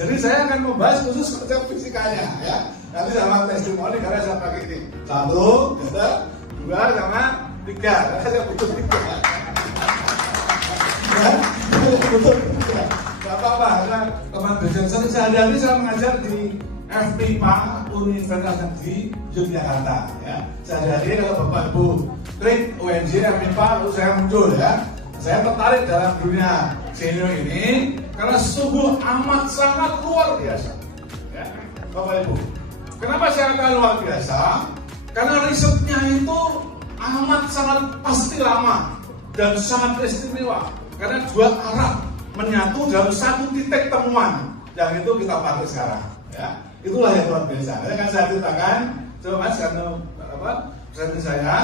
Jadi saya akan membahas khusus konsep fisikanya ya. Nanti sama testimoni karena saya pakai ini 1, 2, sama 3. Karena saya butuh 3. Ya, butuh 3. Gak apa-apa, karena teman dosen sehari-hari saya mengajar di FMIPA Universitas Negeri Yogyakarta ya. Sehari-hari kalau Bapak Ibu klik UNJ FMIPA lalu saya muncul ya. Saya tertarik dalam dunia senior ini karena sungguh amat sangat luar biasa ya, Bapak Ibu. Kenapa saya katakan luar biasa? Karena risetnya itu amat sangat pasti lama dan sangat istimewa. Karena dua arah menyatu dalam satu titik temuan yang itu kita pakai sekarang ya. Itulah yang luar biasa. Jadi kan saya ceritakan, coba Mas karena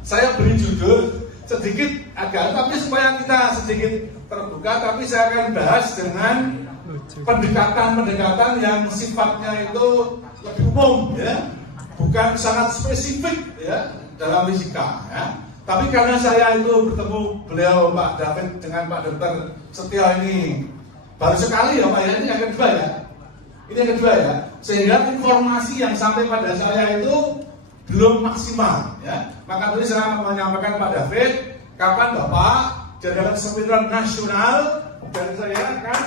saya beri judul sedikit agak, tapi supaya kita sedikit terbuka, tapi saya akan bahas dengan pendekatan yang sifatnya itu lebih umum ya, bukan sangat spesifik ya dalam fisika ya. Tapi karena saya itu bertemu beliau Pak David dengan Pak Dr. Setio ini baru sekali ya Pak ya, ini yang kedua ya. Ini yang kedua ya, sehingga informasi yang sampai pada saya itu belum maksimal ya. Maka tadi saya menyampaikan Pak David, kapan Bapak jadikan seminar nasional dan saya akan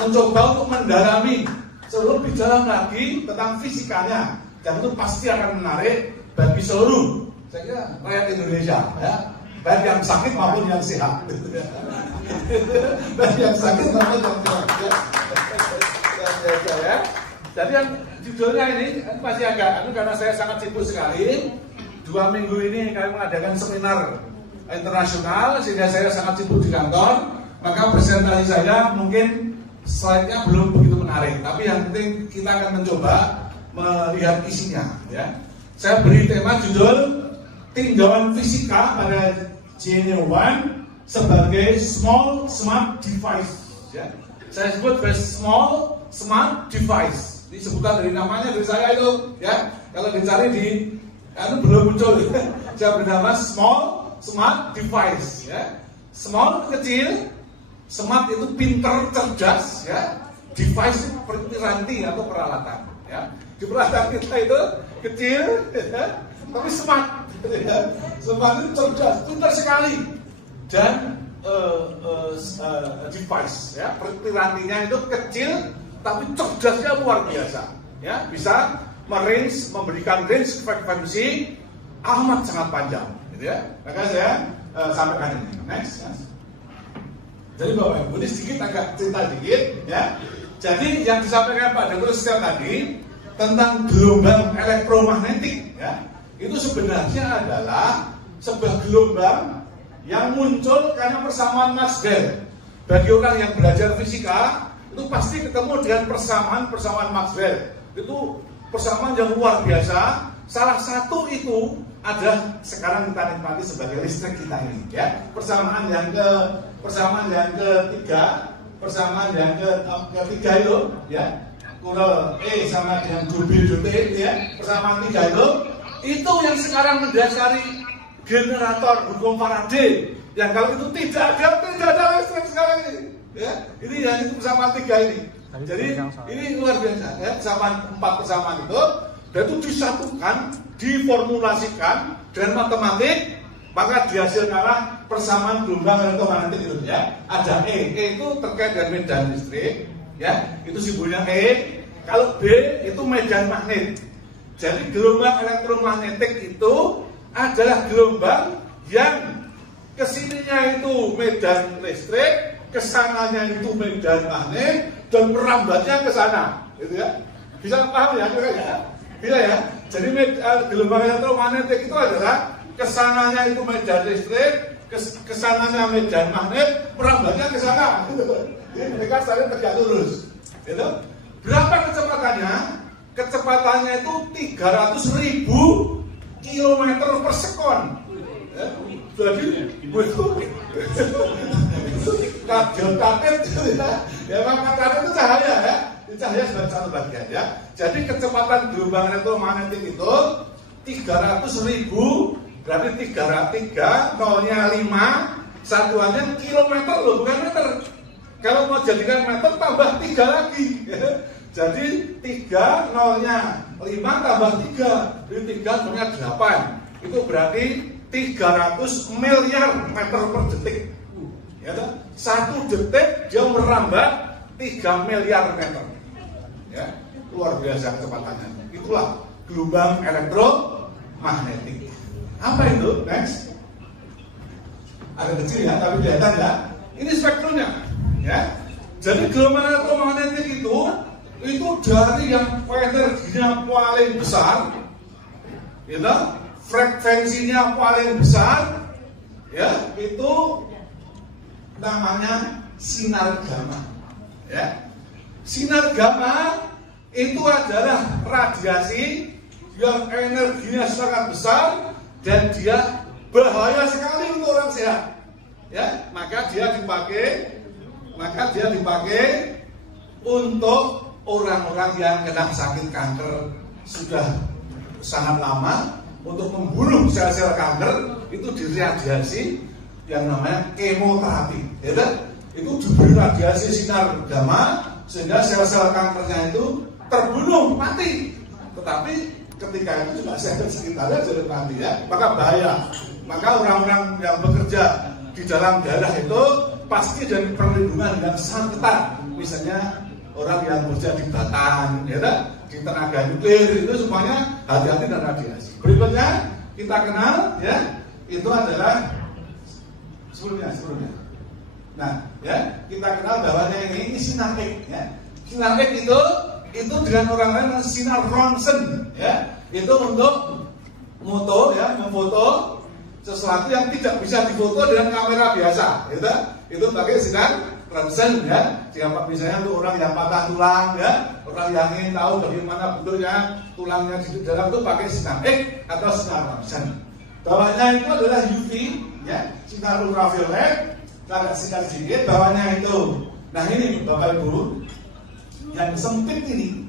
mencoba untuk mendalami lebih dalam lagi tentang fisikanya, dan itu pasti akan menarik bagi seluruh saya kira rakyat Indonesia ya, baik yang sakit maupun yang sehat. Baik yang sakit maupun yang sehat. Ya. Jadi yang judulnya ini masih agak karena saya sangat sibuk sekali. 2 minggu ini kami mengadakan seminar internasional sehingga saya sangat sibuk di kantor. Maka presentasi saya mungkin slide-nya belum begitu menarik, tapi yang penting kita akan mencoba melihat isinya ya. Saya beri tema judul tinjauan fisika pada GNU 1 sebagai small smart device ya. Saya sebut small smart device. Disebutkan dari namanya dari saya itu ya. Kalau dicari di belum muncul. Saya bernama small smart device ya. Small kecil, smart itu pinter, cerdas ya. Device itu piranti atau peralatan ya. Di peralatan kita itu kecil ya, tapi smart ya. Smart itu cerdas, pinter sekali. Dan device ya, pirantinya itu kecil tapi cerdasnya luar biasa ya, bisa memberikan range frekuensi amat sangat panjang gitu ya. Maka saya sampaikan ini next ya. Jadi Bapak Ibu ini sedikit agak cerita dikit ya. Jadi yang disampaikan Pak Dr. Setio tadi tentang gelombang elektromagnetik ya, itu sebenarnya adalah sebuah gelombang yang muncul karena persamaan Maxwell. Bagi orang yang belajar fisika itu pasti ketemu dengan persamaan Maxwell. Itu persamaan yang luar biasa. Salah satu itu adalah sekarang kita nikmati sebagai listrik kita ini ya. Persamaan yang ketiga itu ya. Kurel E sama dengan B T ya. Persamaan 3 itu yang sekarang mendasari generator hukum Faraday, yang kalau itu tidak ada listrik sekarang ini ya. Ini yang itu persamaan 3 ini. Jadi ini luar biasa ya, persamaan 4 persamaan itu, dan itu disatukan, diformulasikan dengan matematik, maka dihasilkanlah persamaan gelombang elektromagnetik itu ya. Ada E itu terkait dengan medan listrik ya, itu simbolnya E. Kalau B itu medan magnet. Jadi gelombang elektromagnetik itu adalah gelombang yang kesininya itu medan listrik, kesananya itu medan magnet, dan merambatnya ke sana, gitu ya. Bisa paham ya, bisa ya. Jadi gelombang elektromagnetik itu adalah kesananya itu medan listrik, kesananya medan magnet, merambatnya ke sana. Jadi mereka saling tegak lurus. Gitu. Berapa kecepatannya? Kecepatannya itu 300.000 kilometer per sekon. Jadi itu kaget ya, maka kaget itu cahaya ya. Cahaya sebagai satu bagian ya. Jadi kecepatan gelombang elektromagnetik itu 300.000, berarti 3 nolnya 5, satuannya kilometer loh, bukan meter. Kalau mau jadikan meter tambah 3 lagi. Jadi 3 nolnya 5 tambah 3, jadi 3 nolnya 8. Itu berarti 300 miliar meter per detik. Ya, 1 detik dia merambah 3 miliar meter. Ya, luar biasa kecepatannya. Itulah gelombang elektromagnetik. Apa itu? Next. Agak kecil ya, tapi kelihatan ya. Ini spektrumnya. Ya. Jadi gelombang elektromagnetik itu dari yang energinya paling besar, gitu, frekuensinya paling besar, ya, itu namanya sinar gamma. Ya. Sinar gamma itu adalah radiasi yang energinya sangat besar dan dia bahaya sekali untuk orang sehat. Ya, maka dia dipakai untuk orang-orang yang kena sakit kanker sudah sangat lama, untuk membunuh sel-sel kanker itu diradiasi yang namanya kemoterapi. Ya, itu diberi radiasi sinar gamma sehingga sel-sel kankernya itu terbunuh, mati. Tetapi ketika itu juga sel sekitarnya jadi mati, ya, maka bahaya. Maka orang-orang yang bekerja di dalam daerah itu pasti dari perlindungan yang sangat ketat. Misalnya orang yang bekerja di batan, ya, di tenaga nuklir, itu semuanya hati-hati dengan radiasi. Berikutnya kita kenal, ya, itu adalah sebelumnya. Nah, ya, kita kenal bahwa ini sinar X, ya. Sinar X itu dengan orang lain sinar Ronsen, ya. Itu untuk foto, ya, memfoto sesuatu yang tidak bisa difoto dengan kamera biasa, gitu. Itu pakai sinar Ronsen, ya. Jika misalnya untuk orang yang patah tulang, ya, orang yang ingin tahu bagaimana bentuknya tulangnya di dalam, itu pakai sinar X atau sinar Ronsen. Bawahnya itu adalah UV, ya, sinar ultraviolet. Agak sedikit bawahnya itu. Nah, ini Bapak Ibu, yang sempit ini,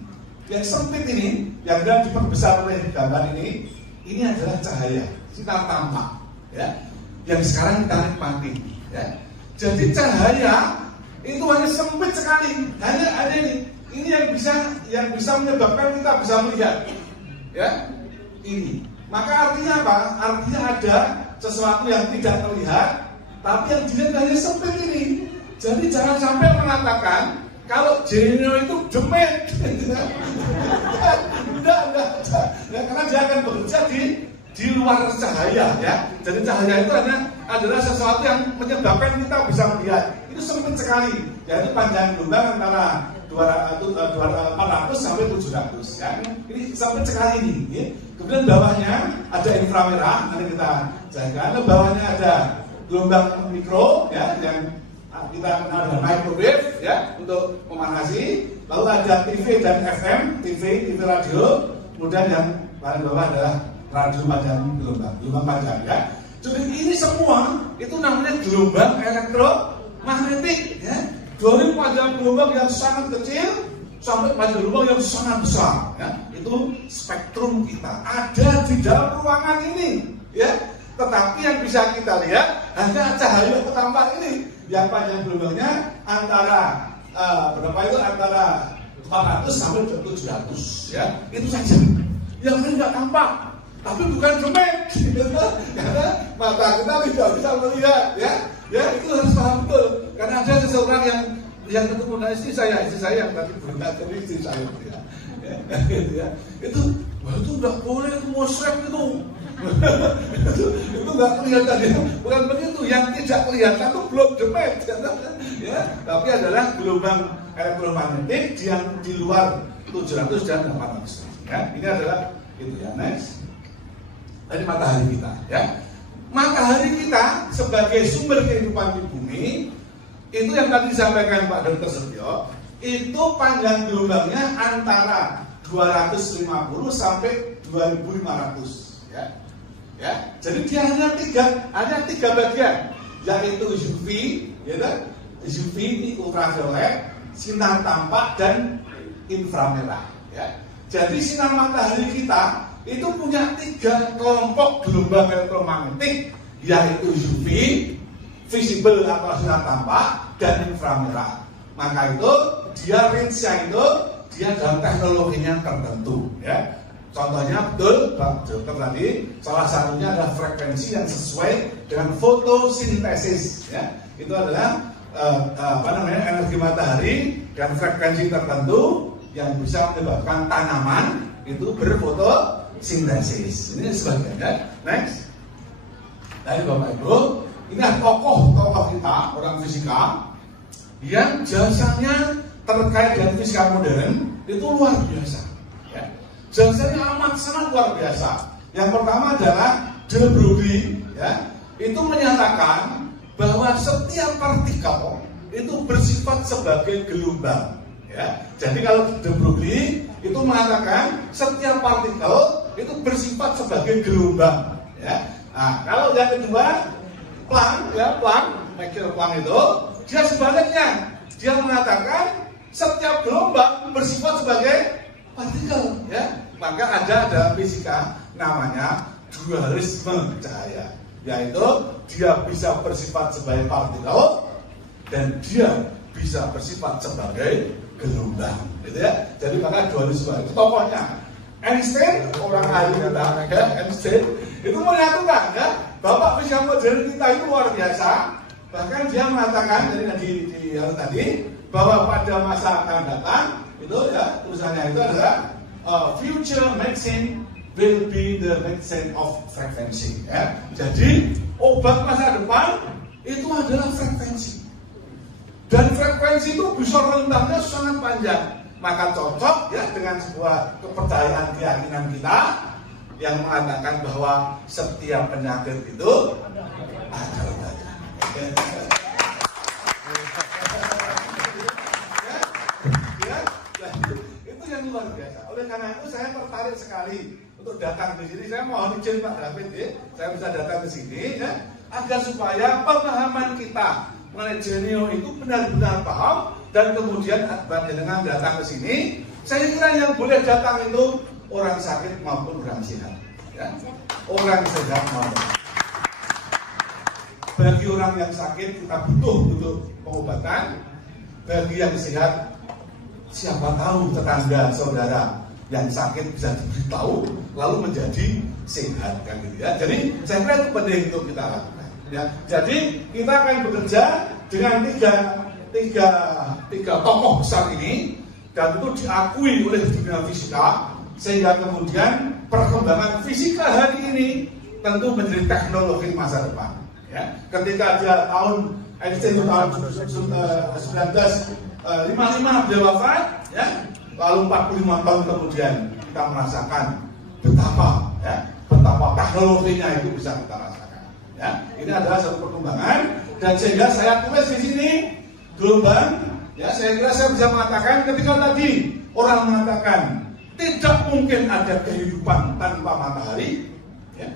yang diperbesar oleh gambar ini adalah cahaya, sinar tampak, ya, yang sekarang kita nikmati, ya. Jadi cahaya itu hanya sempit sekali, hanya ada ini yang bisa menyebabkan kita bisa melihat, ya, ini. Maka artinya apa? Artinya ada sesuatu yang tidak terlihat, tapi yang dilihat hanya sempit ini. Jadi jangan sampai mengatakan kalau genio itu demit. Enggak. Ya, karena dia akan bekerja di luar cahaya, ya. Jadi cahaya itu adalah sesuatu yang menyebabkan kita bisa melihat. Itu sempit sekali. Yaitu panjang gelombang antara 400 sampai 700, ya. Ini sempit sekali ini, ya. Kemudian bawahnya ada inframerah, nanti kita jaga. Bawahnya ada gelombang mikro, ya, yang kita kenal dengan microwave, ya, untuk memanasi. Lalu ada TV dan FM, TV radio. Kemudian yang paling bawah adalah radio panjang gelombang panjang, ya. Jadi ini semua itu namanya gelombang elektromagnetik, ya. Dari panjang gelombang yang sangat kecil sampai panjang gelombang yang sangat besar, ya. Itu spektrum kita ada di dalam ruangan ini, ya. Tetapi yang bisa kita lihat hanya cahaya ketampak ini. Yang panjang gelombangnya antara antara 400 sampai 700, ya. Itu saja. Yang lain nggak tampak, tapi bukan demit, karena mata kita tidak bisa melihat, ya. Ya, itu harus paham betul. Karena ada seseorang yang ketemu dengan istri saya yang tadi berangkat dari istri saya, ya. Itu nggak boleh, itu musyrik itu. Itu nggak kelihatan, ya. Bukan begitu, yang tidak kelihatan itu belum demit, ya. Tapi adalah gelombang elektromagnetik yang di luar 700 dan 800, ya. Ini adalah itu, ya. Next. Ini matahari kita, ya. Matahari kita sebagai sumber kehidupan di bumi itu yang tadi disampaikan Pak Dr. Setio, itu panjang gelombangnya antara 250 sampai 2500, ya. Ya, jadi dia hanya tiga bagian, yaitu UV, ya, UV ini ultraviolet, sinar tampak dan inframerah, ya. Jadi sinar matahari kita itu punya 3 kelompok gelombang elektromagnetik, yaitu UV, visible atau sinar tampak, dan inframerah. Maka itu dia range-nya itu dia dalam teknologinya tertentu, ya. Contohnya betul Pak Dokter tadi, salah satunya adalah frekuensi yang sesuai dengan fotosintesis, ya. Itu adalah energi matahari dan frekuensi tertentu yang bisa menyebabkan tanaman itu berfotosintesis. Ini sebagian, ya. Next. Dari Bapak Ibu, ini tokoh-tokoh kita, orang fisika yang jasanya terkait dengan fisika modern itu luar biasa, ya. Jasanya amat sangat luar biasa. Yang pertama adalah De Broglie, ya, itu menyatakan bahwa setiap partikel itu bersifat sebagai gelombang, ya. Jadi kalau De Broglie itu mengatakan setiap partikel itu bersifat sebagai gelombang, ya. Nah, kalau yang kedua Planck, ya, Michael Planck itu dia sebaliknya, dia mengatakan setiap gelombang bersifat sebagai partikel, ya. Maka ada dalam fisika namanya dualisme cahaya, yaitu dia bisa bersifat sebagai partikel dan dia bisa bersifat sebagai gelombang, gitu ya. Jadi maka dualisme itu tokohnya Einstein, orang ahli kita, ya, Einstein itu menyatukan, ya, bapak fisika modern kita itu luar biasa. Bahkan dia mengatakan di tadi bahwa pada masa akan datang itu, ya, tulisannya itu adalah future medicine will be the medicine of frequency, ya. Jadi obat masa depan itu adalah frekuensi, dan frekuensi itu bisa rentangnya sangat panjang. Maka cocok, ya, dengan sebuah kepercayaan keyakinan kita yang mengatakan bahwa setiap penyakit itu ada obatnya. Itu yang luar biasa. Oleh karena itu saya tertarik sekali untuk datang di sini. Saya mohon izin Pak David, ya, saya bisa datang ke sini, ya, agar supaya pemahaman kita mengenai Genio itu benar-benar paham, dan kemudian dengan datang ke sini, saya kira yang boleh datang itu orang sakit maupun orang sehat, ya. Orang sehat maupun. Bagi orang yang sakit kita butuh untuk pengobatan. Bagi yang sehat, siapa tahu tetangga saudara yang sakit bisa diberitahu lalu menjadi sehat, kan, gitu, ya. Jadi saya kira itu penting untuk kita lakukan, ya. Jadi kita akan bekerja dengan tiga tokoh besar ini, dan itu diakui oleh dunia fisika, sehingga kemudian perkembangan fisika hari ini tentu menjadi teknologi masa depan, ya. Ketika dia Einstein tahun 1955 dia wafat, ya, lalu 45 tahun kemudian kita merasakan betapa teknologinya itu bisa kita rasakan, ya. Ini adalah satu perkembangan, dan sehingga saya tulis di sini gelombang, ya. Saya kira saya bisa mengatakan ketika tadi orang mengatakan tidak mungkin ada kehidupan tanpa matahari, ya.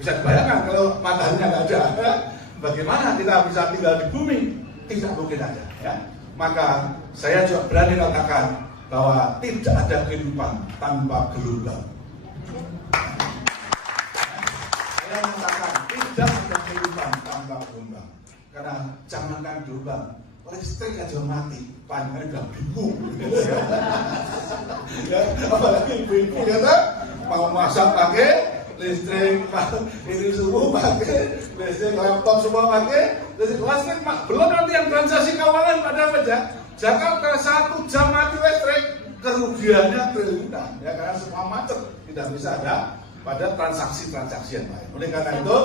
Bisa dibayangkan kalau mataharinya nggak ada, ya, bagaimana kita bisa tinggal di bumi? Tidak mungkin ada, ya. Maka saya juga berani katakan bahwa tidak ada kehidupan tanpa gelombang. Saya mengatakan tidak ada kehidupan tanpa gelombang, karena jangankan gelombang, listrik aja mati, panjangnya udah bingung. Ya, apalagi ibu-ibu, ya, mau masak pakai listrik, ini suruh pakai listrik, laptop semua pakai listrik, belum nanti yang transaksi keuangan pada pajak. Jakarta 1 jam mati listrik, kerugiannya triliunan, ya, karena semua macet, tidak bisa ada pada transaksi-transaksi yang lain. Oleh karena itu,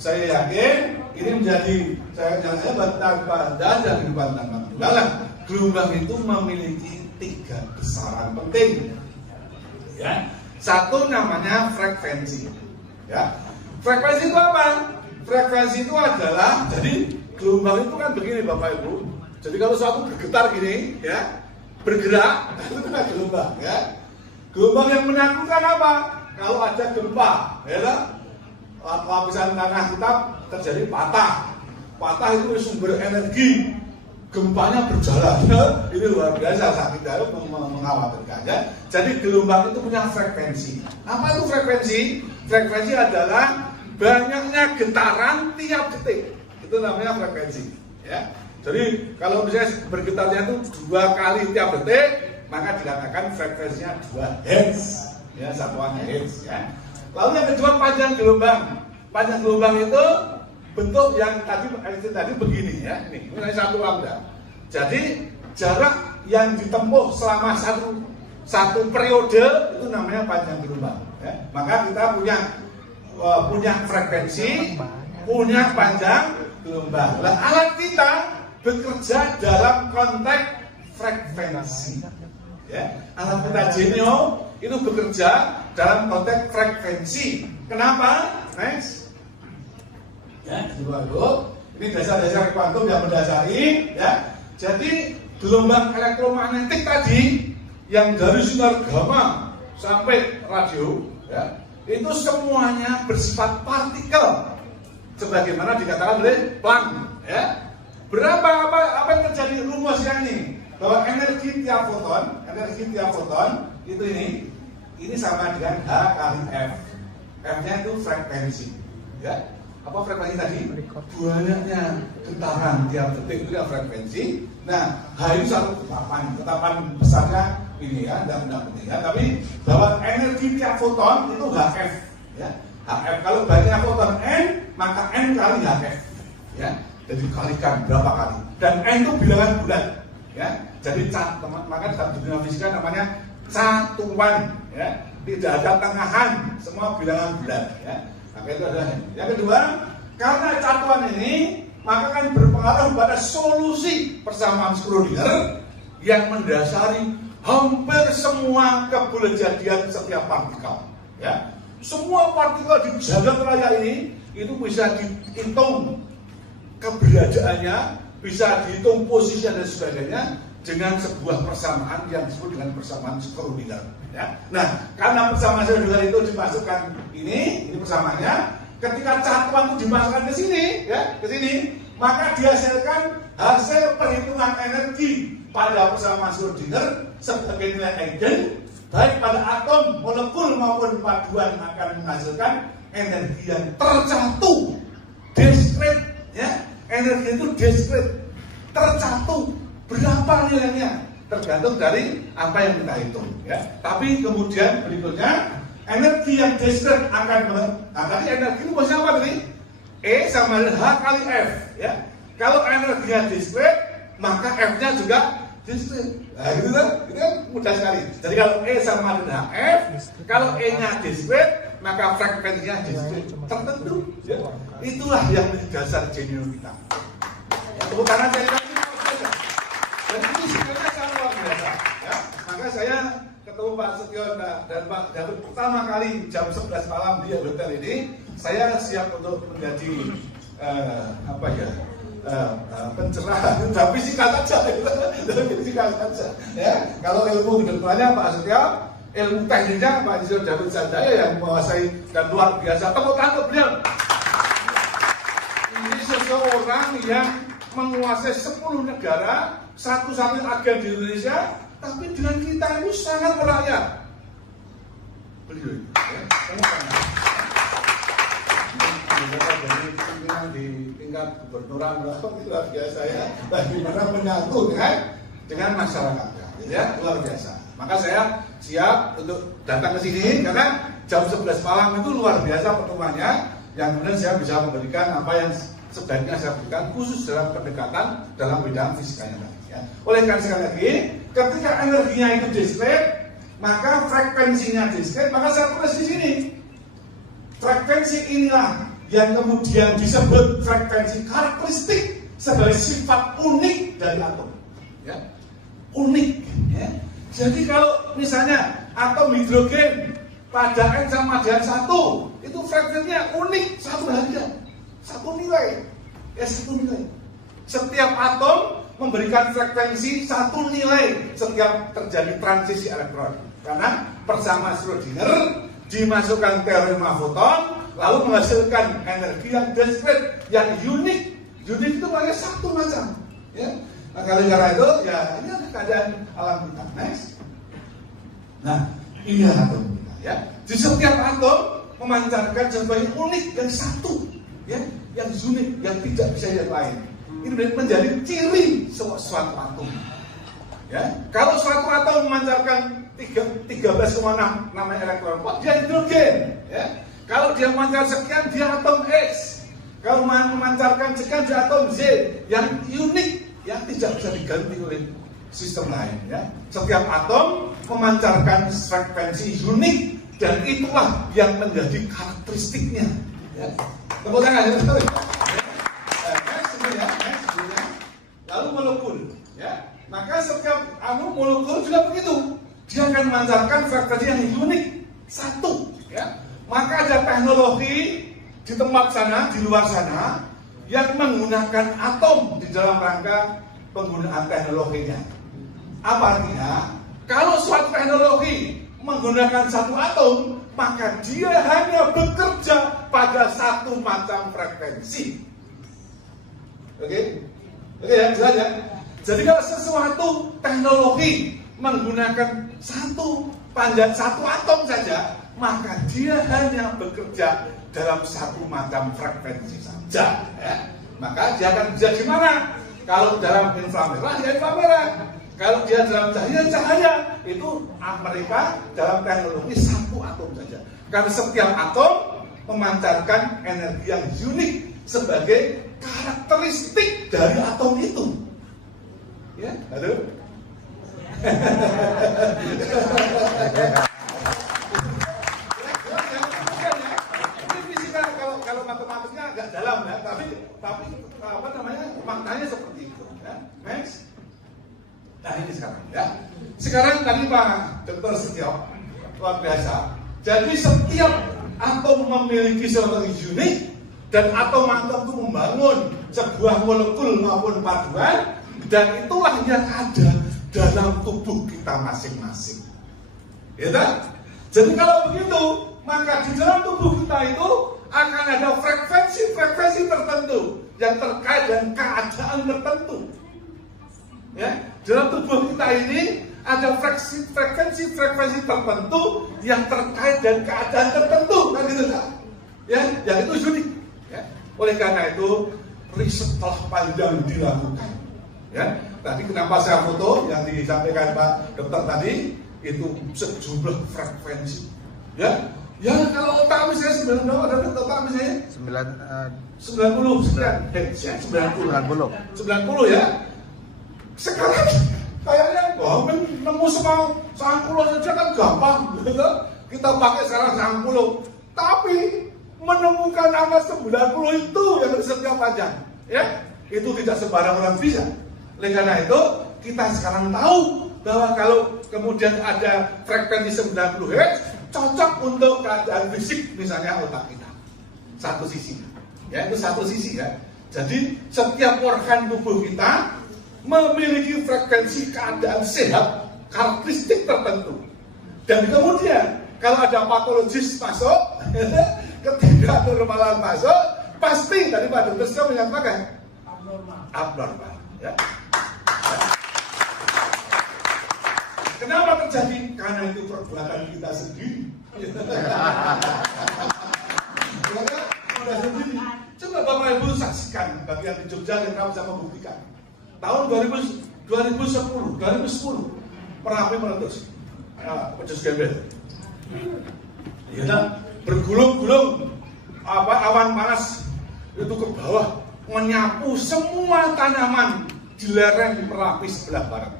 saya yakin ini menjadi saya bantah dan bantah dalam gelombang itu memiliki 3 besaran penting, ya. Satu namanya frekuensi, ya. Frekuensi itu apa? Frekuensi itu adalah, jadi gelombang itu kan begini Bapak Ibu. Jadi kalau suatu bergetar gini, ya, bergerak, itu kan gelombang, ya. Gelombang yang menakutkan apa? Kalau ada gempa, ya, lapisan tanah kita terjadi patah itu sumber energi, gempanya berjalan, ya. Ini luar biasa, sakit jauh mengkhawatirkan, ya. Jadi gelombang itu punya frekuensi. Apa itu frekuensi? Frekuensi adalah banyaknya getaran tiap detik, itu namanya frekuensi, ya. Jadi kalau misalnya bergetarnya itu 2 kali tiap detik, maka dikatakan frekuensinya 2 Hz, ya, satuan Hz, ya. Lalu yang kedua panjang gelombang. Panjang gelombang itu bentuk yang tadi begini, ya. Ini satu lambda. Jadi jarak yang ditempuh selama satu periode itu namanya panjang gelombang. Ya. Maka kita punya frekuensi, punya panjang gelombang. Nah, alat kita bekerja dalam konteks frekuensi. Ya, alat kita Genio itu bekerja dalam konteks frekuensi. Kenapa? Next. Ya, dulu. Ini dasar-dasar kuantum yang mendasari. Ya, jadi gelombang elektromagnetik tadi yang dari sinar gamma sampai radio, ya, itu semuanya bersifat partikel, sebagaimana dikatakan oleh Planck. Ya. Apa yang terjadi rumusnya ini? Bahwa energi tiap foton itu ini sama dengan H kali F. F-nya itu frekuensi. Ya. Apa frekuensi tadi? Banyaknya getaran tiap detik itu ya frekuensi. Nah, H itu satu tetapan besarnya ini ya, tidak penting ya. Tapi bahwa energi tiap foton itu HF. Ya. HF kalau banyaknya foton N, maka N kali HF. Ya. Jadi dikalikan berapa kali, dan N itu bilangan bulat, ya. Jadi maka dalam dunia fisika namanya satuan, ya. Tidak ada tengahan, semua bilangan bulat, ya. Maka itu adalah yang kedua, karena satuan ini maka kan berpengaruh pada solusi persamaan Schrödinger yang mendasari hampir semua kebolehjadian setiap partikel, ya. Semua partikel di jagat raya ini itu bisa dihitung keberadaannya, bisa dihitung posisinya dan sebagainya dengan sebuah persamaan yang disebut dengan persamaan Schrödinger. Ya. Nah, karena persamaan Schrödinger itu dimasukkan ini persamaannya, ketika satuan itu dimasukkan ke sini, ya, ke sini, maka dihasilkan hasil perhitungan energi pada persamaan Schrödinger sebagai nilai eigen, baik pada atom, molekul maupun paduan akan menghasilkan energi yang tercatu, discrete, ya. Energi itu discrete, tercatu. Berapa nilainya? Tergantung dari apa yang kita hitung, ya. Tapi kemudian berikutnya, energi yang discrete tadi energi itu maksudnya apa tadi? E sama dengan H kali F, ya. Kalau energinya discrete, maka F-nya juga discrete. Nah, gitu kan mudah sekali. Jadi kalau E sama dengan F, kalau E-nya discrete, maka frekuensinya discrete tertentu, ya. Itulah yang menjadi dasar Genio kita. Ya, tepuk tangan saya lagi. Jadi ini sebenarnya sangat luar biasa, ya. Maka saya ketemu Pak Setio dan Pak David pertama kali jam 11 malam di hotel ini, saya siap untuk menjadi pencerah, tapi singkat saja, ya. Kalau ilmu kedepannya Pak Setio, ilmu tekniknya Pak Insinyur David Sanjaya yang menguasai dan luar biasa. Tepuk tangan untuk beliau. Ini seseorang yang menguasai 10 negara, satu-satunya agen di Indonesia, tapi dengan kita itu sangat merakyat. Beliau, ya, jadi pimpinan di tingkat gubernuran, itu luar biasa, ya. Bagaimana menyatu dengan masyarakatnya, ya, luar biasa. Maka saya siap untuk datang ke sini karena jam 11 malam itu luar biasa pertemuannya, yang kemudian saya bisa memberikan apa yang sebaiknya saya berikan khusus dalam pendekatan dalam bidang fisikanya tadi, ya. Oleh karena sekali lagi, ketika energinya itu discrete, maka frekuensinya discrete, maka saya tulis di sini. Frekuensi inilah yang kemudian disebut frekuensi karakteristik sebagai sifat unik dari atom, ya. Unik, ya. Jadi kalau misalnya atom hidrogen pada N sama dengan 1, itu frekuensinya unik, satu harga, satu nilai, ya, satu nilai. Setiap atom memberikan frekuensi satu nilai setiap terjadi transisi elektron. Karena persamaan Schrödinger dimasukkan teorema foton, lalu menghasilkan energi yang discrete, yang unik. Unik itu hanya satu macam, ya. Nah, karena itu, ya, ini adalah keadaan alam kita. Next. Nah, ini atom kita, ya. Di setiap atom memancarkan sesuatu yang unik, yang satu, ya, yang unik, yang tidak bisa yang lain. ini menjadi ciri suatu atom. Ya, kalau suatu atom memancarkan 13,6 namanya elektron volt, dia hidrogen. Ya, kalau dia memancar sekian, dia atom X. Kalau memancarkan sekian, dia atom Z yang unik, yang tidak bisa diganti oleh sistem lain. Ya, setiap atom memancarkan frekuensi unik dan itulah yang menjadi karakteristiknya. Ya, tepuk tangan ya. Lalu molekul, ya. Maka setiap molekul juga begitu. Dia akan memancarkan frekuensi yang unik satu, ya. Maka ada teknologi di tempat sana, di luar sana yang menggunakan atom di dalam rangka penggunaan teknologinya. Apa artinya? Kalau suatu teknologi menggunakan satu atom, maka dia hanya bekerja pada satu macam frekuensi. Oke? Oke ya, jelas ya? Jadi kalau sesuatu teknologi menggunakan satu atom saja, maka dia hanya bekerja dalam satu macam frekuensi saja. Ya. Maka dia akan bisa gimana? Kalau dalam inframerah, ya inframerah. Kalau dia dalam cahaya, itu mereka dalam teknologi satu atom saja. Karena setiap atom memancarkan energi yang unik sebagai karakteristik dari atom itu. Ya, halo. Ini fisika kalau matematiknya agak dalam ya, tapi apa namanya maknanya seperti itu. Ya. Next. Nah ini sekarang ya. Sekarang tadi Pak Dr. Setio luar biasa. Jadi setiap atom memiliki sesuatu yang unik dan atom-atom itu membangun sebuah molekul maupun paduan. Dan itulah yang ada dalam tubuh kita masing-masing. Ya kan? Jadi kalau begitu, maka di dalam tubuh kita itu akan ada frekuensi tertentu yang terkait dengan keadaan tertentu. Ya, dalam tubuh kita ini ada frekuensi tertentu yang terkait dengan keadaan tertentu, kan gitu kan? Ya, yang itu unik. Ya. Oleh karena itu, riset telah panjang dilakukan. Ya, tadi kenapa saya foto yang disampaikan Pak Dokter tadi itu sejumlah frekuensi. Ya, kalau otak misalnya 90 ada otak misalnya 90 ya. Sekarang kayaknya nemu semua 90 saja kan gampang, gitu. Kita pakai sekarang 90, tapi menemukan angka 90 itu yang setiap panjang, ya itu tidak sembarang orang bisa. Oleh karena itu, kita sekarang tahu bahwa kalau kemudian ada frekuensi 90 Hz, cocok untuk keadaan fisik, misalnya otak kita. Satu sisi. Ya, itu satu sisi ya. Jadi, setiap organ tubuh kita memiliki frekuensi keadaan sehat, karakteristik tertentu. Dan kemudian, kalau ada patologis masuk, ketidaknormalan masuk, pasti tadi Pak Dokter sudah menyatakan abnormal. Ya. Kenapa terjadi? Karena itu perbuatan kita sendiri. Coba Bapak Ibu saksikan bagi yang di Jogja yang kamu bisa membuktikan. Tahun 2010 Merapi meletus. Pedes gembel. Ya, bergulung-gulung awan panas itu ke bawah menyapu semua tanaman di lereng Merapi sebelah barat.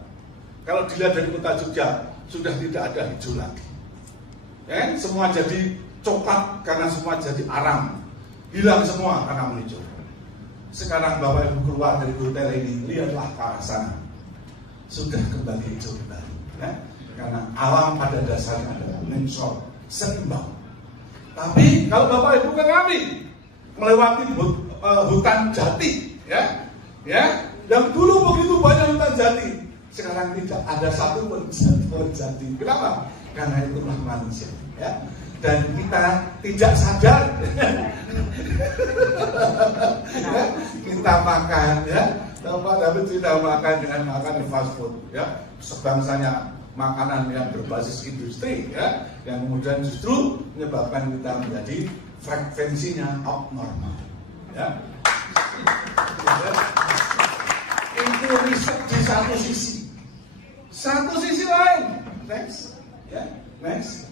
Kalau dilihat dari kota Jogja sudah tidak ada hijau lagi. Ya, semua jadi coklat karena semua jadi aram. Hilang semua tanaman hijau. Sekarang Bapak Ibu keluar dari hotel ini, lihatlah ke arah sana. Sudah kembali hijau kembali. Ya? Karena alam pada dasarnya adalah natural, seimbang. Tapi kalau Bapak Ibu ke kami melewati hutan jati, ya, yang dulu begitu banyak hutan jati, sekarang tidak ada satu pun jati. Kenapa? Karena itulah manusia, ya. Dan kita tidak sadar, ya, kita makan, ya. Bapak David tidak makan dengan makan fast food, ya. Sebangsanya makanan yang berbasis industri, ya, yang kemudian justru menyebabkan kita menjadi frekuensinya abnormal, ya. riset di satu sisi lain. Next, ya, next.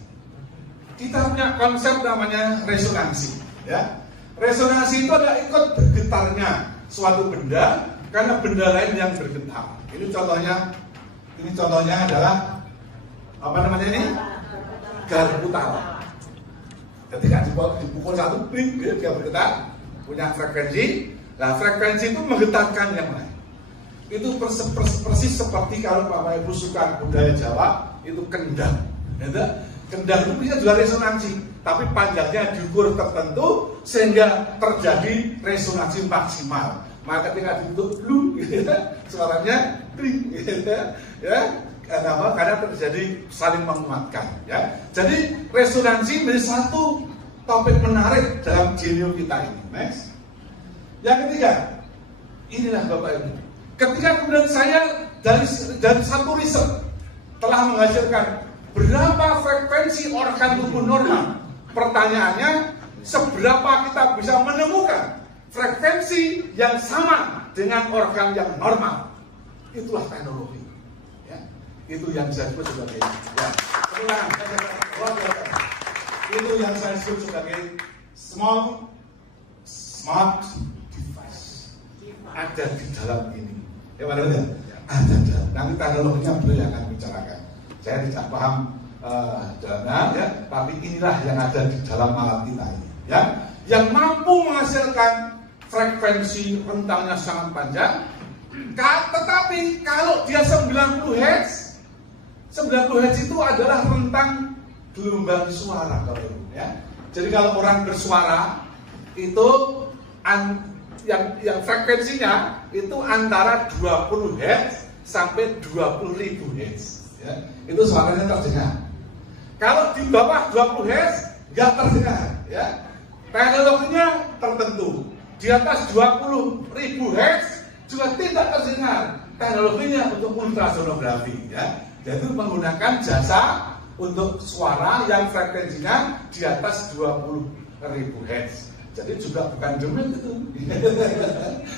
Kita punya konsep namanya resonansi. Ya, resonansi itu adalah ikut bergetarnya suatu benda karena benda lain yang bergetar. Ini contohnya adalah apa namanya ini? Garpu utara. Ketika dipukul satu, dia bergetar, punya frekuensi. Nah, frekuensi itu menggetarkan yang lain. Itu persis seperti kalau Bapak Ibu suka budaya Jawa, itu kendang. Kendang itu bisa juga resonansi, tapi panjangnya diukur tertentu sehingga terjadi resonansi maksimal. Maka ketika dibentuk lu, suaranya kling, ya. Karena terjadi saling menguatkan. Ya. Jadi resonansi menjadi satu topik menarik dalam Genio kita ini. Next. Yang ketiga, inilah Bapak Ibu. Ketika kemudian saya dari satu riset telah menghasilkan berapa frekuensi organ tubuh normal. Pertanyaannya, seberapa kita bisa menemukan frekuensi yang sama dengan organ yang normal? Itulah teknologi. Itu yang saya sebut sebagai itu yang saya sebut sebagai smart device. Ada di dalam ini. Ya, ada dalam. Nanti teknologinya beliau yang akan bicarakan. Saya tidak paham dana, ya, tapi inilah yang ada di dalam alat kita ini. Ya, yang mampu menghasilkan frekuensi rentangnya sangat panjang. Tetapi kalau dia 90 Hz, 90 Hz itu adalah rentang gelombang suara, ya. Jadi kalau orang bersuara itu yang frekuensinya itu antara 20 Hz sampai 20.000 Hz, ya. Itu suaranya terdengar. Kalau di bawah 20 Hz nggak terdengar, ya. Teknologinya tertentu. Di atas 20.000 Hz juga tidak terdengar. Teknologinya untuk ultrasonografi, ya. Yaitu menggunakan jasa untuk suara yang frekuensinya di atas 20.000 Hz. Jadi juga bukan demit itu.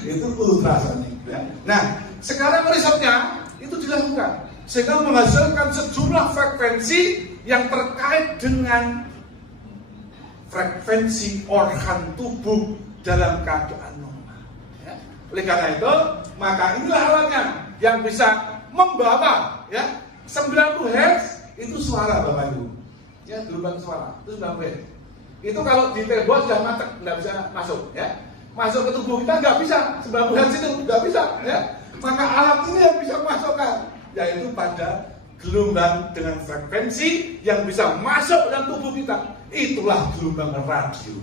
Itu ultrasonik, ya. Nah, sekarang risetnya itu dilakukan sehingga menghasilkan sejumlah frekuensi yang terkait dengan frekuensi organ tubuh dalam keadaan normal, ya. Oleh karena itu, maka inilah alatnya yang bisa membawa, ya, 90 Hz itu suara Bapak Ibu, ya, gelombang suara itu 90 Hz. Itu kalau di tembok sudah macet, nggak bisa masuk, ya. Masuk ke tubuh kita nggak bisa 90 Hz itu nggak bisa, ya. Maka alat ini yang bisa masukkan, yaitu pada gelombang dengan frekuensi yang bisa masuk dalam tubuh kita. Itulah gelombang radio,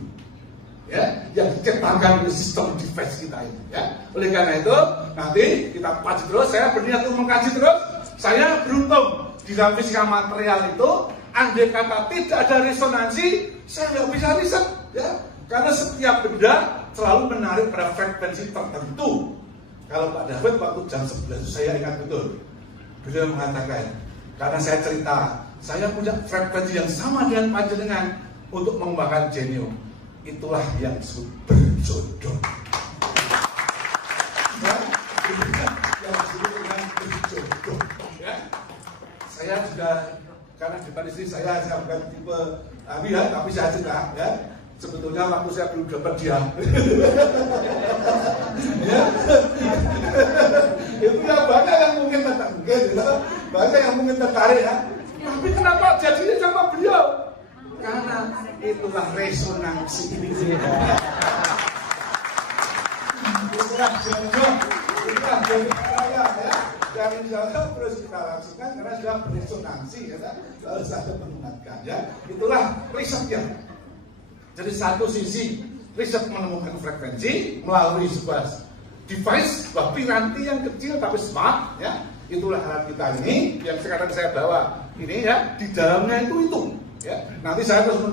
ya, yang diciptakan oleh sistem device kita ini, ya. Oleh karena itu nanti kita kaji terus. Saya berniat untuk mengkaji terus. Saya beruntung di dalam fisika material itu, andai kata tidak ada resonansi, saya nggak bisa riset, ya. Karena setiap benda selalu menarik pada frekuensi tertentu. Kalau Pak David waktu jam 11 saya ingat betul, beliau mengatakan, karena saya cerita, saya punya frekuensi yang sama dengan panjenengan untuk mengembangkan Genio. Itulah yang disebut berjodoh. Ya, yang disebut dengan berjodoh. Ya. Saya juga, karena di depan istri saya bukan tipe ya, tapi saya juga, ya. Sebetulnya waktu saya belum dapat dia. Ya. Itu ya banyak yang mungkin banyak yang mungkin tertarik, ya. Tapi kenapa jadinya sama beliau? Karena itulah resonansi ini. Itulah jodoh, itulah jodoh saya, ya. Dan insya Allah terus kita langsungkan karena sudah beresonansi, ya. Harus ada menguatkan, ya. Itulah risetnya. Jadi satu sisi riset menemukan frekuensi melalui sebuah device, sebuah piranti yang kecil tapi smart, ya. Itulah alat kita ini yang sekarang saya bawa ini, ya. Di dalamnya itu, ya. Nanti saya akan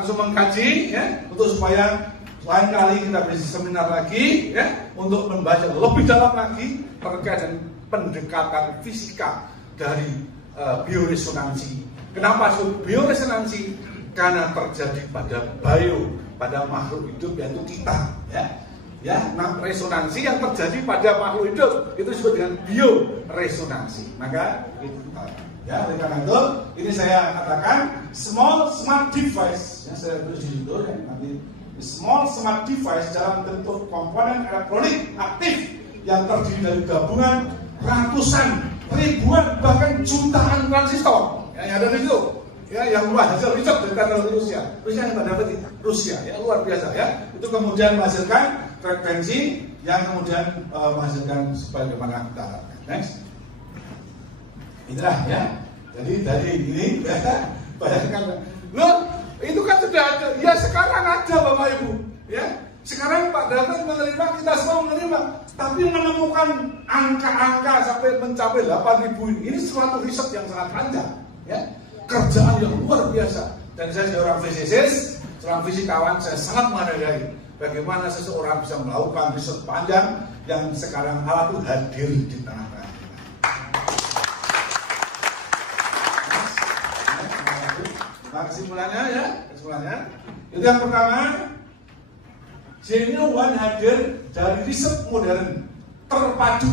terus mengkaji, ya, untuk supaya lain kali kita bisa seminar lagi, ya, untuk membaca lebih dalam lagi terkait dengan pendekatan fisika dari bioresonansi. Kenapa bioresonansi? Karena terjadi pada pada makhluk hidup, yaitu kita, ya. Ya, nah, resonansi yang terjadi pada makhluk hidup itu disebut dengan bioresonansi. Maka itu ya, oleh karena itu ini saya katakan small smart device yang saya tulis di situ ya, nanti small smart device dalam bentuk komponen elektronik aktif yang terdiri dari gabungan ratusan, ribuan, bahkan jutaan transistor yang ada di situ. Ya, yang luar hasil riset dari teknologi Rusia. Rusia yang dapat itu Rusia, ya luar biasa ya. Itu kemudian menghasilkan frekuensi yang kemudian menghasilkan sebagaimana kita harapkan. Next. Itulah ya. Jadi dari ini bayangkan, loh itu kan sudah ada. Ya sekarang ada Bapak Ibu. Ya sekarang Pak David menerima, kita semua menerima. Tapi menemukan angka-angka sampai mencapai 8.000 ini suatu riset yang sangat panjang. Ya. Kerjaan yang luar biasa. Dan saya seorang fisikis, seorang fisikawan, saya sangat menghargai bagaimana seseorang bisa melakukan riset panjang yang sekarang alat itu hadir di tengah-tengah. Nah, kesimpulannya ya, kesimpulannya itu yang pertama, Genuine hadir dari riset modern terpadu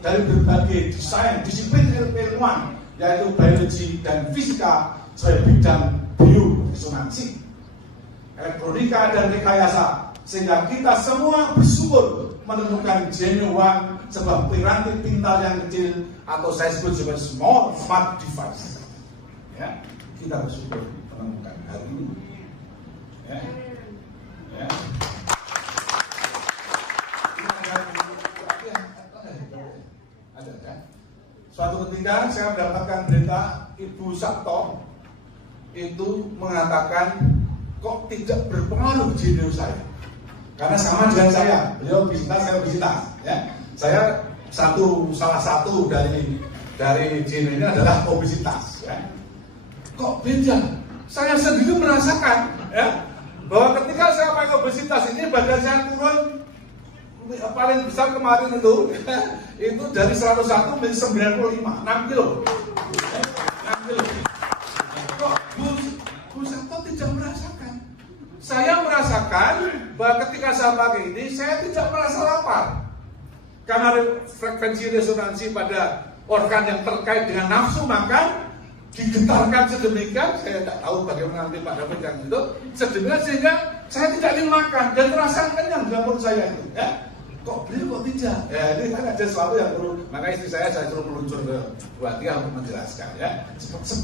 dari berbagai desain disiplin ilmuwan, yaitu biologi dan fisika sebagai bidang bioresonansi, elektronika dan rekayasa, sehingga kita semua bersyukur menemukan Genuine, sebuah piranti pintar yang kecil atau saya sebut sebagai small smart device. Ya, kita bersyukur menemukan hal ini. Ya, ya. Ada ya. Suatu ketika saya mendapatkan berita Ibu Sabto itu mengatakan kok tidak berpengaruh jenius saya, karena sama dengan saya, beliau obesitas, saya obesitas ya. Saya salah satu dari jenius ini adalah obesitas ya. Kok beda? Saya sendiri merasakan ya bahwa ketika saya pakai obesitas ini badan saya turun paling besar kemarin itu dari 101 menjadi 95, 6 kilo. 6 kilo. Kok Bu Sabto tidak merasakan? Saya merasakan bahwa ketika saya pakai ini, saya tidak merasa lapar. Karena frekuensi resonansi pada organ yang terkait dengan nafsu makan digetarkan sedemikian, saya tidak tahu bagaimana nanti Pak David yang itu sedemikian sehingga saya tidak ingin makan dan terasa kenyang dalam perut saya itu. Ya. Kok beliau kok tidak? Ya ini kan ada sesuatu yang perlu. Maka istri saya suruh meluncur ke Bu Atia untuk menjelaskan ya.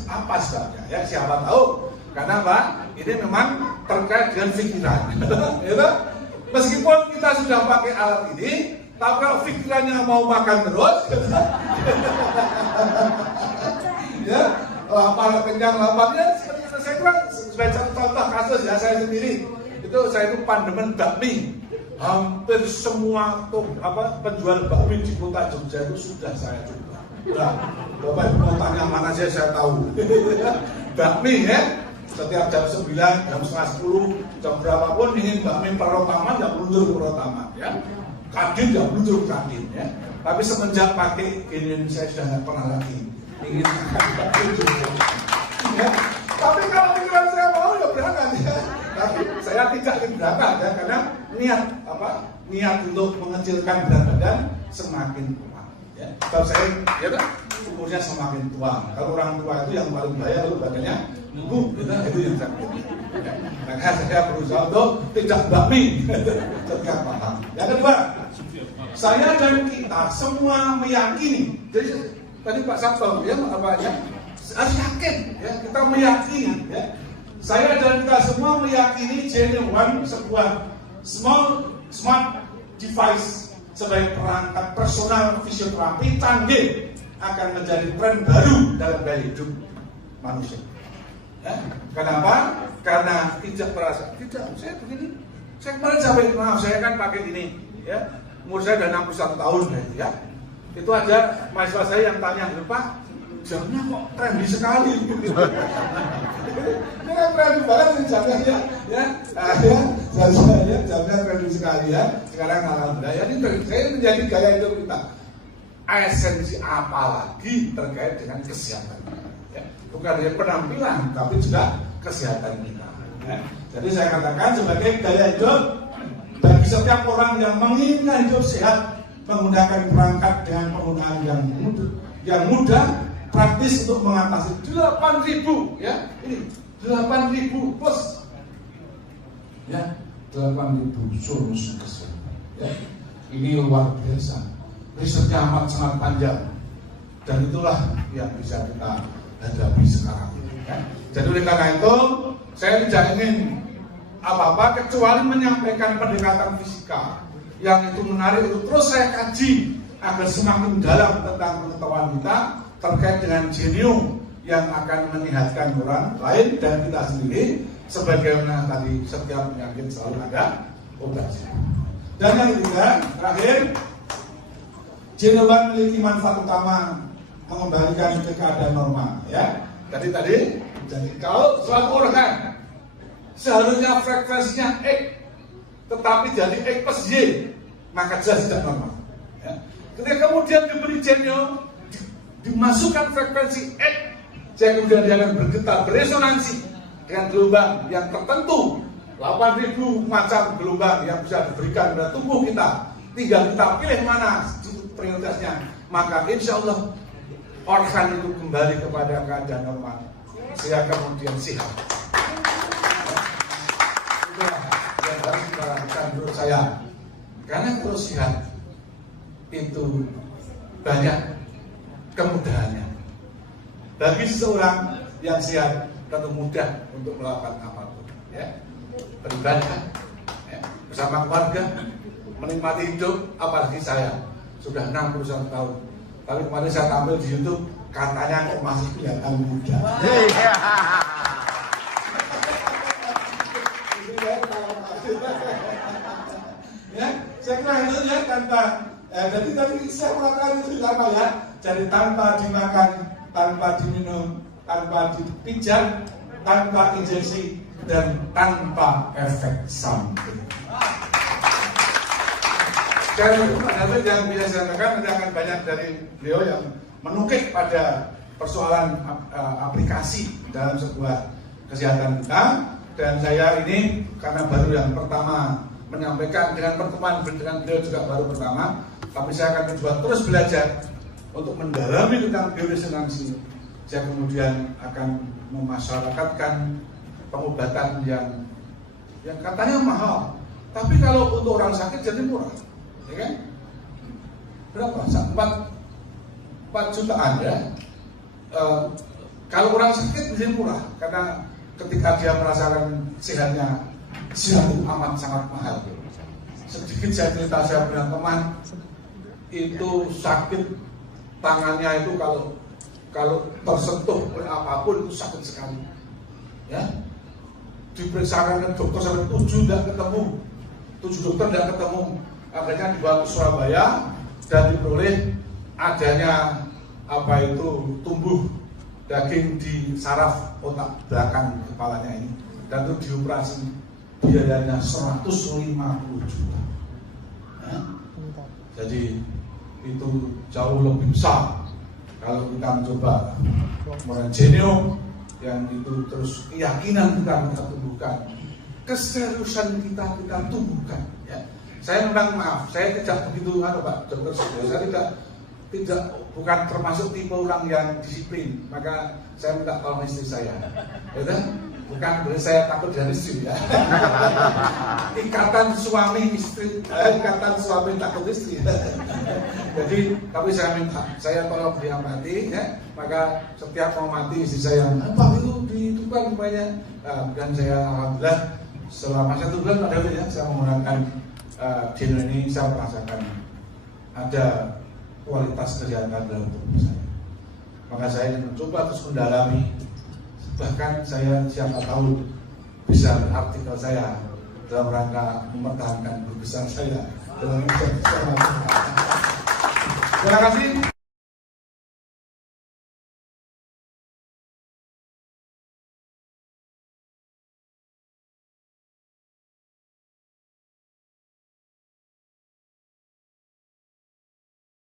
Apa sebabnya? Ya siapa tahu? Karena Pak, ini memang terkait dengan pikiran. Ya, meskipun kita sudah pakai alat ini, tapi kalau pikirannya mau makan terus, ya lapar kenyang laparnya. Saya kira sebagai contoh kasus ya saya sendiri itu saya itu pandemen bakmi. Hampir semua penjual bakmi di kota Jogja itu sudah saya coba. Nah, Bapak Ibu tanya mana aja saya tahu. Bakmi ya, setiap jam 9, jam setengah 10, jam berapapun ingin bakmi Perotama ya meluncur ke Perotama ya. Kadin ya meluncur ke Kadin ya. Tapi semenjak pakai ini saya sudah nggak pernah lagi ingin bakmi ya. Tapi kalau pikiran saya mau ya berangkat ya. Tapi saya tidak ingin berangkat ya, karena niat untuk mengecilkan berat badan semakin kuat. Ya. Kalau saya ya kan umurnya semakin tua. Kalau orang tua itu yang paling bahaya kalau badannya nunggu, itu yang sakit. Ya. Maka saya berusaha untuk tidak bakmi setiap malam. Yang kedua, saya dan kita semua meyakini. Jadi tadi Pak Sabto ya harus yakin ya, kita meyakini ya. Saya dan kita semua meyakini Genuine sebuah smart device sebagai perangkat personal fisioterapi canggih akan menjadi tren baru dalam gaya hidup manusia. Ya. Kenapa? Karena tidak merasa saya begini. Saya kemarin sampai maaf saya kan pakai ini ya. Umur saya sudah 61 tahun ya. Itu aja mahasiswa saya yang tanya, Pak, jamnya kok trendy sekali gitu. Ini kan trendy banget nih jamnya ya. Jamnya trendy sekali ya. Sekarang alhamdulillah ya, ini saya menjadi gaya hidup kita. Esensi apa lagi terkait dengan kesehatan kita ya. Bukan hanya penampilan tapi juga kesehatan kita ya. Jadi saya katakan sebagai gaya hidup bagi setiap orang yang menginginkan hidup sehat, menggunakan perangkat dengan penggunaan yang mudah, praktis untuk mengatasi 8.000 ya, ini 8.000 plus ya, 8.000 solusi kesehatan ya. Ini luar biasa, risetnya amat sangat panjang, dan itulah yang bisa kita hadapi sekarang ya. Jadi oleh karena itu saya tidak ingin apa-apa kecuali menyampaikan pendekatan fisika yang itu menarik, itu terus saya kaji agar semakin dalam tentang pengetahuan kita terkait dengan genome yang akan menyehatkan orang lain dan kita sendiri, sebagaimana tadi setiap penyakit selalu ada obatnya. Dan yang ketiga, terakhir, genome memiliki manfaat utama mengembalikan ke keadaan normal ya. Jadi kalau suatu organ seharusnya frekuensinya X, tetapi jadi X plus Y, maka jelas tidak normal ya. Ketika kemudian diberi genome, dimasukkan frekuensi X, kemudian dia akan bergetar beresonansi dengan gelombang yang tertentu, 8.000 macam gelombang yang bisa diberikan pada tubuh kita. Tinggal kita pilih mana prioritasnya, maka insya Allah organ itu kembali kepada keadaan normal, sehingga kemudian sehat. Itulah yang harus kita lakukan menurut saya. Karena kalau sehat itu banyak kemudahannya. Bagi seseorang yang sehat tentu mudah untuk melakukan apapun ya. Beribadah ya, bersama keluarga, menikmati hidup. Apalagi saya sudah 61 tahun, tapi kemarin saya tampil di YouTube, katanya kok masih kelihatan muda. Ya, saya kira itu ya, tanpa jadi tadi saya mengatakan itu apa ya, jadi tanpa dimakan, tanpa diminum, tanpa dipijat, tanpa injeksi, dan tanpa efek samping. Dan itu yang bisa saya sampaikan, nanti akan banyak dari beliau yang menukik pada persoalan aplikasi dalam sebuah kesehatan kita. Dan saya ini karena baru yang pertama menyampaikan, dengan pertemuan dengan beliau juga baru pertama, tapi saya akan mencoba terus belajar untuk mendalami tentang bioresonansi. Saya kemudian akan memasyarakatkan pengobatan yang katanya mahal, tapi kalau untuk orang sakit jadi murah, ya kan? Berapa? 4 jutaan ya. Kalau orang sakit jadi murah, karena ketika dia merasakan sehatnya, sehat itu amat sangat mahal. Sedikit saya cerita, saya punya teman itu sakit tangannya itu kalau tersentuh oleh apapun itu sakit sekali ya. Diperiksakan ke dokter sampai 7 dokter tidak ketemu. Akhirnya dibawa ke Surabaya dan diperoleh adanya tumbuh daging di saraf otak belakang kepalanya ini, dan itu dioperasi, biayanya 150 juta ya. Jadi itu jauh lebih besar kalau kita mencoba menggunakan genome yang itu, terus keyakinan kita tumbuhkan, keseriusan kita tumbuhkan ya. Saya memang maaf, saya tidak begitu Pak Dokter, saya tidak bukan termasuk tipe orang yang disiplin, maka saya minta tolong istri saya ya, bukan saya takut dari istri ya. Ikatan suami istri, ikatan suami takut istri. Jadi, tapi saya minta, saya tolong diamati ya. Maka setiap mau mati istri saya, apa itu ditukar supaya, dan saya alhamdulillah selama 1 bulan padahal ya, saya menggunakan genome ini, saya merasakan ada kualitas kesehatan dalam tubuh saya. Maka saya mencoba terus mendalami, bahkan saya siapa tahu bisa artikel saya dalam rangka mempertahankan lukisan saya dalam. Terima kasih.